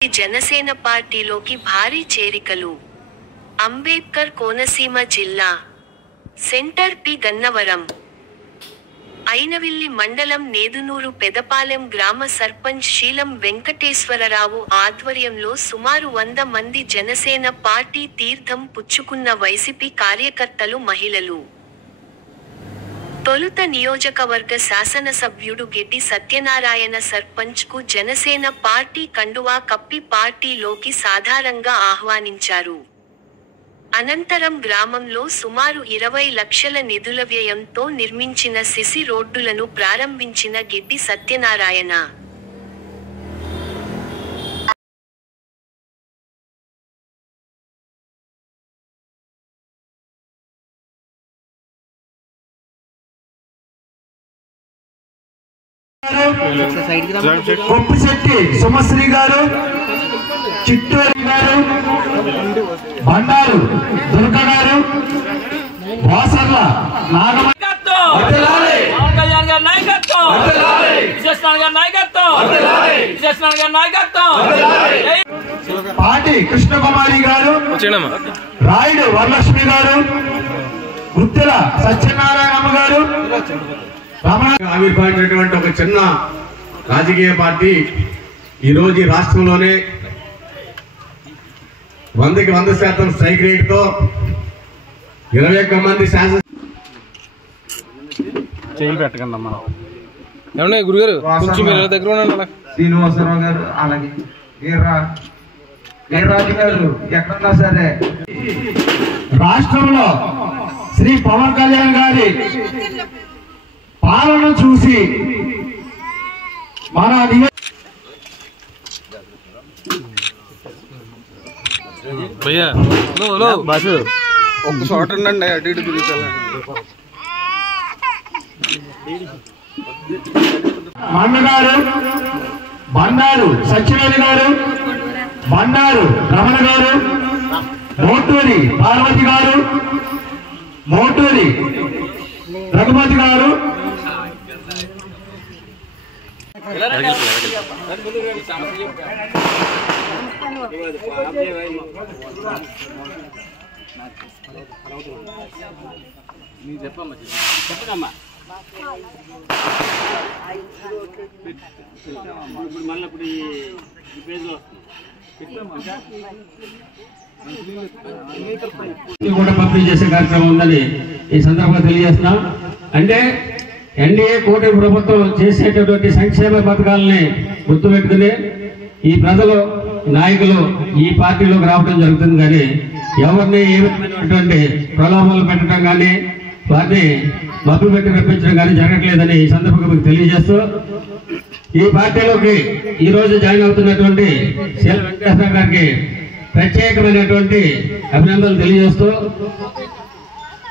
జనసేన పార్టీలోకి భారీ చేరికలు. అంబేద్కర్ కోనసీమ జిల్లా సెంటర్ పి గన్నవరం, ఐనవిల్లి మండలం నేదునూరు పెదపాలెం గ్రామ సర్పంచ్ శీలం వెంకటేశ్వరరావు ఆధ్వర్యంలో సుమారు 100 మంది జనసేన పార్టీ తీర్థం పుచ్చుకున్న వైసీపీ కార్యకర్తలు, మహిళలు. తొలుత నియోజకవర్గ శాసనసభ్యుడు గిడ్డి సత్యనారాయణ సర్పంచ్ కు జనసేన పార్టీ కండువా కప్పి పార్టీలోకి సాధారణంగా ఆహ్వానించారు. అనంతరం గ్రామంలో సుమారు 20 లక్షల నిధుల వ్యయంతో నిర్మించిన సిసి రోడ్డులను ప్రారంభించిన గిడ్డి సత్యనారాయణ కొప్పిశెట్టి సుమశ్రీ గారు, చిట్టూరి గారు, బండారు దుర్గ గారు, వాసర్ల పాటి కృష్ణకుమారి గారు, రాయుడు వరలక్ష్మి గారు, గుత్తిల సత్యనారాయణ గారు, ఆవిర్భవించినటువంటి ఒక చిన్న రాజకీయ పార్టీ ఈరోజు రాష్ట్రంలోనే 100కి 100% స్ట్రైక్ రేట్తో 21 మంది శాసన పెట్టకండి మనం ఏమన్నా గురుగారు కొంచెం దగ్గర శ్రీనివాసరావు గారు, అలాగే వీర్రాజు గారు ఎక్కడున్నా సరే రాష్ట్రంలో శ్రీ పవన్ కళ్యాణ్ గారి పాలన చూసి మన బస్సు ఒక్క చోట ఉండండి, అటు ఇటు తిరుగుతాను. మన్నగారు, బండారు సత్యవేలి గారు, బండారు రమణ గారు, మోటూరి పార్వతి గారు, మోటూరి రఘుపతి గారు, కూడా పంపిణీ చేసే కార్యక్రమం ఉందని ఈ సందర్భంగా తెలియజేస్తున్నాం. అంటే ఎన్డీఏ కూటమి ప్రభుత్వం చేసేటటువంటి సంక్షేమ పథకాలని గుర్తుపెట్టుకుని ఈ ప్రజలు, నాయకులు ఈ పార్టీలోకి రావడం జరుగుతుంది. కానీ ఎవరిని ఏ విధమైనటువంటి ప్రలోభాలు పెట్టడం కానీ వారిని మబ్బు పెట్టి రప్పించడం కానీ జరగట్లేదని ఈ సందర్భంగా మీకు తెలియజేస్తూ, ఈ పార్టీలోకి ఈరోజు జాయిన్ అవుతున్నటువంటి శీలం వెంకటేశ్వర గారికి ప్రత్యేకమైనటువంటి అభినందనలు తెలియజేస్తూ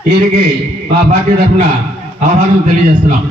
వీరికి మా పార్టీ తరఫున ఆహ్వానం తెలియజేస్తున్నాం.